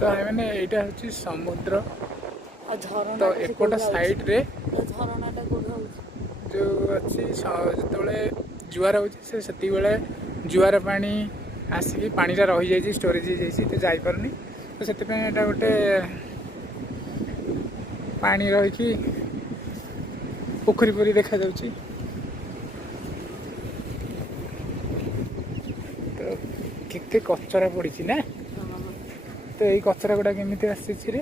तो मैंने यहाँ हूँ समुद्र तो एपट साइड रे जो अच्छी जो जुआर हो जुआर पानी आसिक पानीटा रही जाइए स्टोरेज हो जापारनी तो से गोटे पानी रही पोखरी परी देखा जाउची तो केते कचरा पड़ी ना तो यही कचरा गुड़ा केमी आसी रे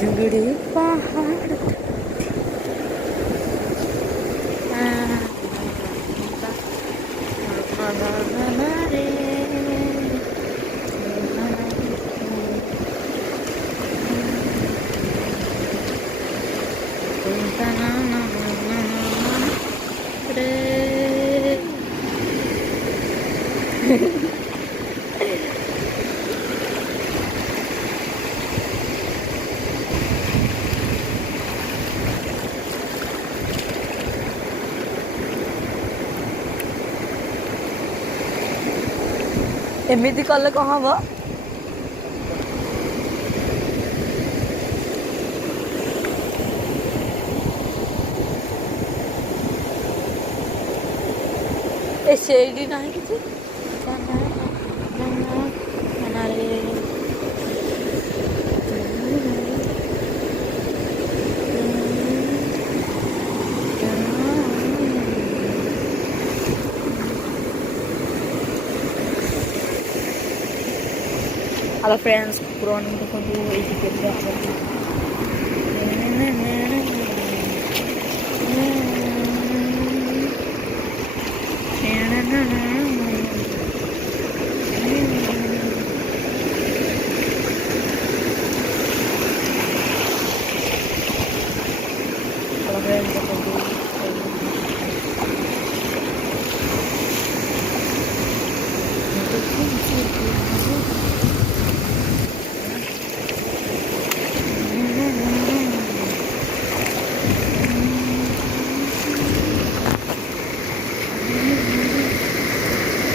दुगड़ी पहाड़ एमती कले कौन हम ए ना किसी Halo friends, kupuran untuk kamu isi kerja Halo friends,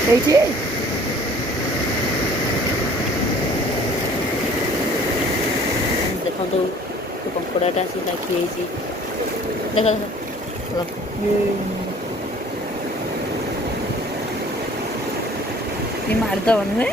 देखिए देखो तो कंकड़ाटा सी लाखी देख ये मारता नुहे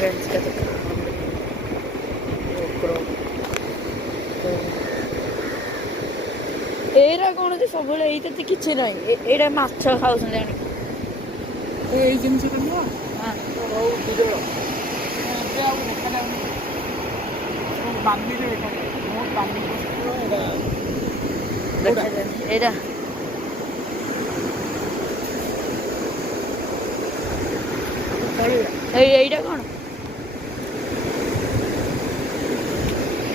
friends kata एरा कौन जे सब एइते तो किछि नै एडा माछ खाउछन जानि ए जिंस करनो हां बहुत बिजळ ବାଲିରେ ଆଉ ଦେଖାଯାଉନି ବାଲିରେ ଦେଖାଯାଉଛି ବହୁତ ବାଲି ପଶିଥିବ ଏଇଟା ଦେଖାଯାଉନି ଏଇଟା ଏଇଟା କ'ଣ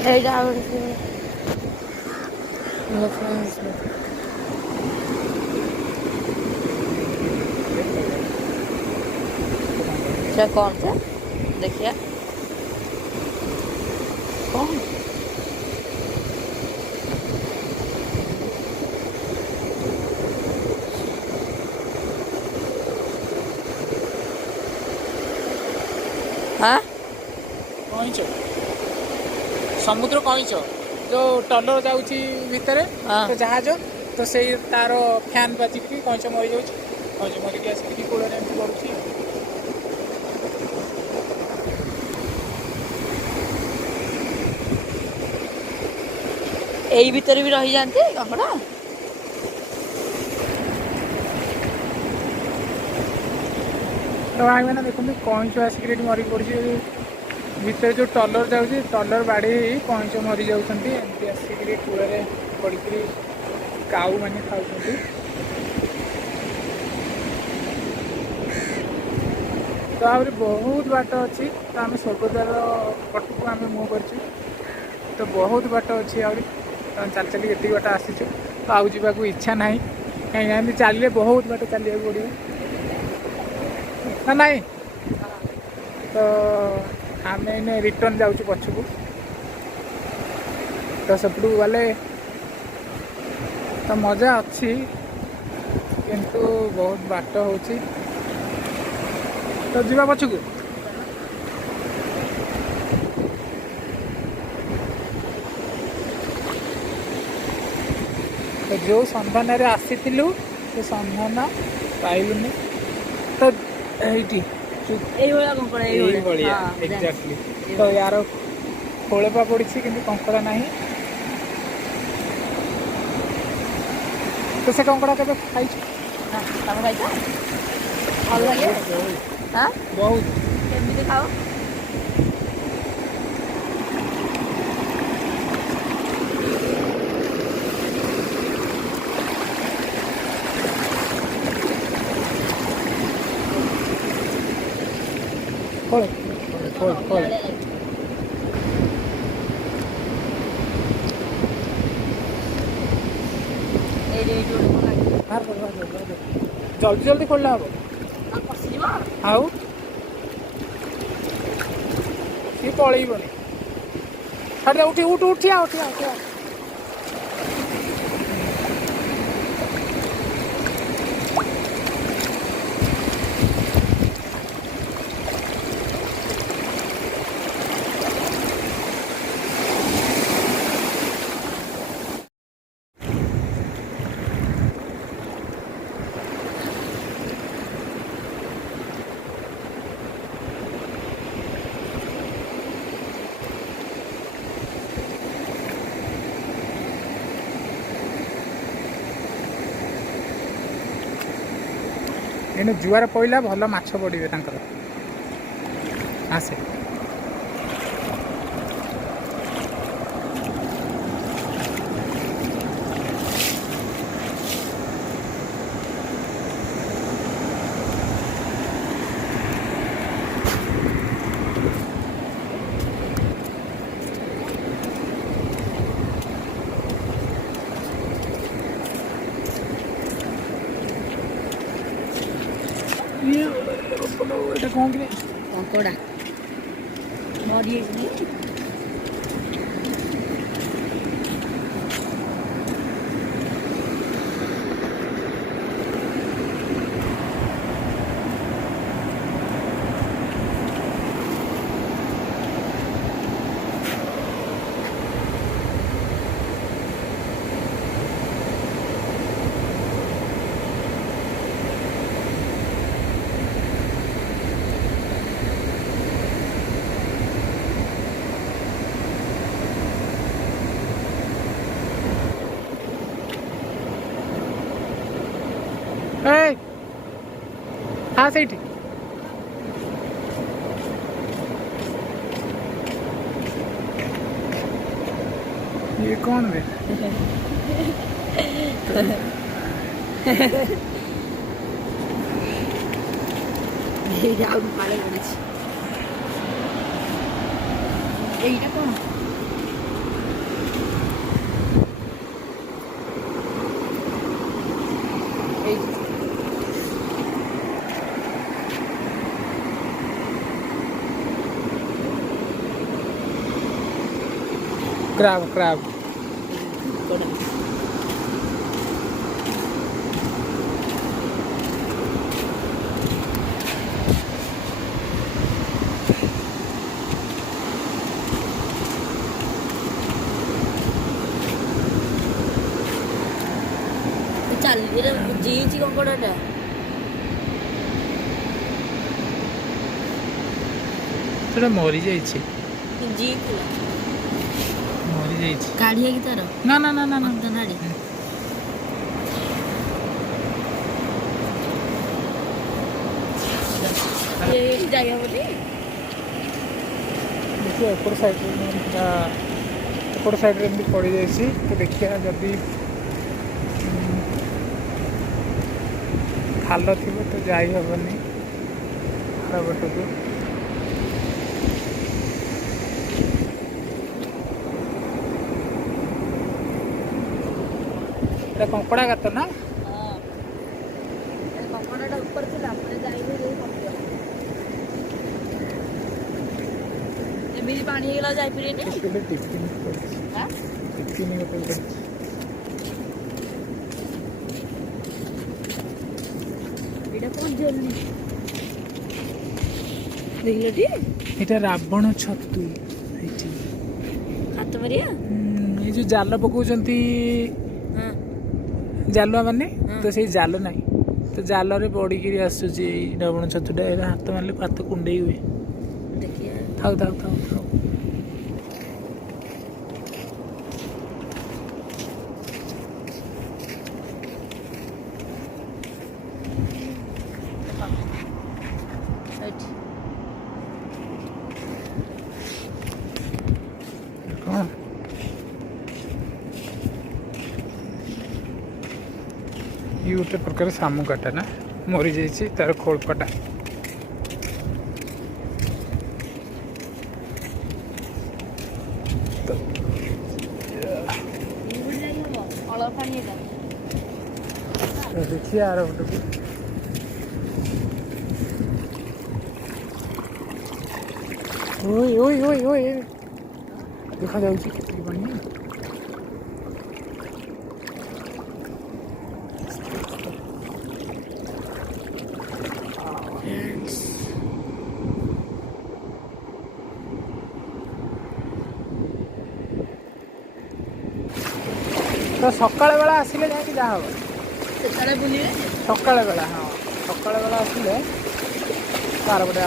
ଏଇଟା ଆଉ କ'ଣ ସେ ଦେଖିଆ କ'ଣ ହାଁ କଇଁଛ ସମୁଦ୍ର କଇଁଛ ଯେଉଁ ଟଲର ଯାଉଛି ଭିତରେ ହଁ। ତ ଜାହାଜ ତ ସେଇ ତାର ଫ୍ୟାନ୍ ବାଜିକି କଇଁଛ ମରିଯାଉଛି କଇଁଛ ମରିକି ଆସିକି କୂଳରେ ଏମିତି ପଡ଼ୁଛି ଏଇ ଭିତରେ ବି ରହିଯାଆନ୍ତି କଙ୍କଡ଼ା ତ ଭାଇମାନେ ଦେଖନ୍ତୁ କଇଁଛ ଆସିକି ଏଠି ମରିକି ପଡ଼ୁଛି ଭିତରେ ଯେଉଁ ଟଲର ଯାଉଛି ଟଲର ବାଡ଼େଇ ହେଇ କଇଁଛ ମରିଯାଉଛନ୍ତି ଏମିତି ଆସିକିରି କୂଳରେ ପଡ଼ିକିରି କାଉମାନେ ଖାଉଛନ୍ତି ତ ଆହୁରି ବହୁତ ବାଟ ଅଛି ତ ଆମେ ସ୍ୱର୍ଗଦ୍ୱାର ପଟକୁ ଆମେ ମୁହଁ କରିଛୁ ତ ବହୁତ ବାଟ ଅଛି ଆହୁରି ତ ଚାଲି ଚାଲି ଏତିକି ବାଟ ଆସିଛୁ ତ ଆଉ ଯିବାକୁ ଇଚ୍ଛା ନାହିଁ କାହିଁକିନା ଏମିତି ଚାଲିଲେ ବହୁତ ବାଟ ଚାଲିବାକୁ ପଡ଼ିବ ନା ନାହିଁ ତ ଆମେ ଏଇନେ ରିଟର୍ନ ଯାଉଛୁ ପଛକୁ ତ ସେପଟକୁ ଗଲେ ତ ମଜା ଅଛି କିନ୍ତୁ ବହୁତ ବାଟ ହେଉଛି ତ ଯିବା ପଛକୁ ତ ଯେଉଁ ସନ୍ଧାନରେ ଆସିଥିଲୁ ସେ ସନ୍ଧାନ ପାଇଲୁନି ତ ଏଇଠି ଏଇଭଳିଆ କଙ୍କଡ଼ା ଏଇଭଳିଆ ଏକ୍ଜାକ୍ଟଲି ତ ୟାର ଖୋଳପା ପଡ଼ିଛି କିନ୍ତୁ କଙ୍କଡ଼ା ନାହିଁ ତ ସେ କଙ୍କଡ଼ା କେବେ ଖାଇଛୁ ତମେ ଖାଇଛ ଭଲ ଲାଗେ ହାଁ ବହୁତ କେମିତି ଖାଅ ଖୋଳ ଖୋଳ ଖୋଳ ଜଲ୍ଦି ଜଲ୍ଦି ଖୋଲିଲେ ହବ ଆଉ ସିଏ ପଳେଇବନି ଛାଡ଼ି ଉଠି ଉଠି ଉଠିଆ ଉଠିଆ ଉଠିଆ ଏଣୁ ଜୁଆର ପଇଲା ଭଲ ମାଛ ପଡ଼ିବେ ତାଙ୍କର ଆସେ এটা କ'ଣ କି କଙ୍କଡ଼ା ମରିଯାଇଛି ହଁ ସେଇଠି ये कौन रे ପାଣି ପଡ଼ିଛି ଏଇଟା କ'ଣ crab କ'ଣ ଚାଲି ଏଇଟା ଜିଇଛି କଙ୍କଡ଼ାଟା ସେଟା ମରି ଯାଇଛି ଜିଇଥିଲା ମରି ଯାଇଛି କାଢ଼ିଆ କି ତାର ନା ନା ନା ନା ନା ଅନ୍ତ ନାଡ଼ି ଯାଇ ହବନି ଦେଖିବା ଏପଟ ସାଇଡ଼୍ରେ ଏପଟ ସାଇଡ଼୍ରେ ଏମିତି ପଡ଼ିଯାଇଛି ତ ଦେଖିବା ଯଦି ଖାଲ ଥିବ ତ ଯାଇ ହେବନି ଆର ପଟକୁ এটা কଙ୍କଡ଼ା ଗାତ ନା କଙ୍କଡ଼ାଟା ଉପରେ ଥିଲା ପରେ ଯାଇନି ଏମିତି ପାଣି ହେଇଗଲା ଯାଇପାରିବେନି ଟିଫିନ୍ ଗୋଟେ ଏଇଟା କ'ଣ ଜଲ୍ଦି ଦେଖିଲଟି এটা ରାବଣ ଛତୁ ଏଇଠି ହାତ ମାରିଆ ଏଇ ଯେଉଁ ଜାଲ ପକାଉଛନ୍ତି ହଁ ଜାଲୁଆ ମାନେ ହଁ। ତ ସେଇ ଜାଲ ନାହିଁ ତ ଜାଲରେ ପଡ଼ିକିରି ଆସୁଛି ଏଇ ରାବଣ ଛତୁଟା ଏଇଟା ହାତ ମାରିଲେ ହାତ କୁଣ୍ଡେଇ ହୁଏ ଦେଖିଆ ଥାଉ ଥାଉ ଥାଉ ଥାଉ ଏଇଠି କ'ଣ ଇଏ ଗୋଟେ ପ୍ରକାର ଶାମୁକାଟା ନା ମରିଯାଇଛି ତାର ଖୋଳପାଟା ଅଳପ ପାଣି ହେଲା ଦେଖିବା ଆର ପଟକୁ ଓଇ ଓଇ ଓଇ ଓଇ ଦେଖାଯାଉଛି କେତିକି ପାଣି ତ ସକାଳ ବେଳା ଆସିଲେ ଯାଇକି ଯାହା ହବ ସେତେବେଳେ ବୁଲିବେ ସକାଳ ବେଳା ହଁ ସକାଳ ବେଳା ଆସିଲେ ଆରପଟେ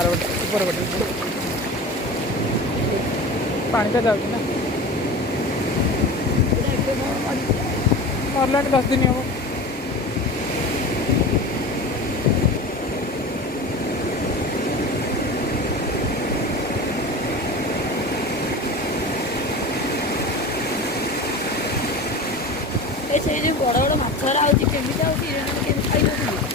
ଉପର ପଟେ ପାଣିଟା ଯାଉଛି ନା ମରିଲାଣି 10 ଦିନ ହବ ସେଇ ଯୋଉ ବଡ଼ ବଡ଼ ମାଛ ଗୁରା ଆଉଛି କେମିତି ଆଉଛି କେମିତି ଖାଇଦଉଛନ୍ତି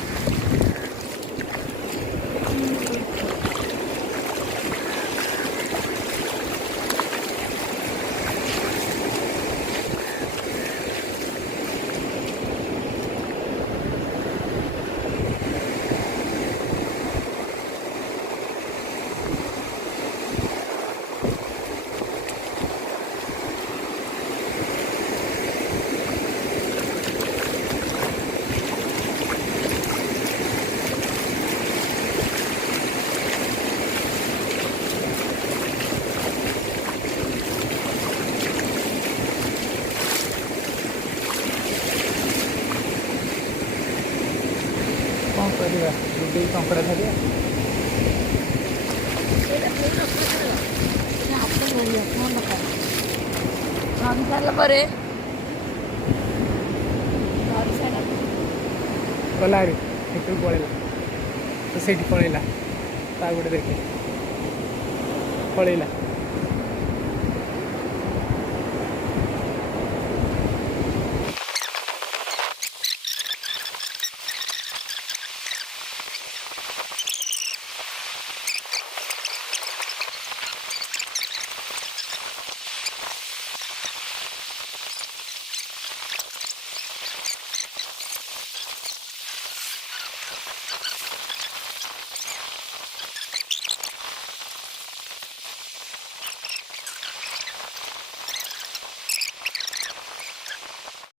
କ'ଣ କରିବା ଗୋଟିଏ କଙ୍କଡ଼ା ଧରିବା ଧରି ସାରିଲା ପରେ ଗଲା ଆରି ଭିତରକୁ ପଳେଇଲା ତ ସେଇଠି ପଳେଇଲା ତା ଗୋଟେ ଦେଖେ ପଳେଇଲା